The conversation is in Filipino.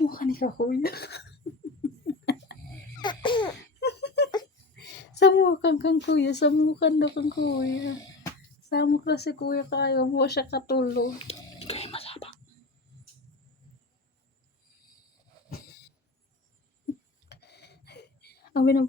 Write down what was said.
mukha ni ka kuya. Samukan kang kuya, samukan na kang kuya. Samuk na si kuya kayo mo siya katulog. Kayo masaba. Amin ang